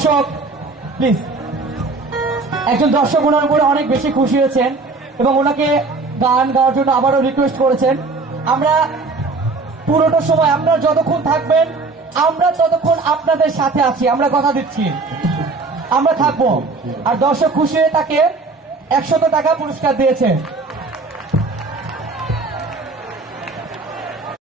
দর্শক প্লিজ একজন দর্শক ওনার উপরে অনেক বেশি খুশি হয়েছেন এবং ওনাকে গান গাওয়ার জন্য আবারও রিকোয়েস্ট করেছেন। আমরা পুরোটা সময় আপনারা যতক্ষণ থাকবেন, আমরা ততক্ষণ আপনাদের সাথে আছি। আমরা কথা দিচ্ছি। আমরা থাকব। আর দর্শক খুশি হয়ে তাকে একশত টাকা পুরস্কার দিয়েছেন।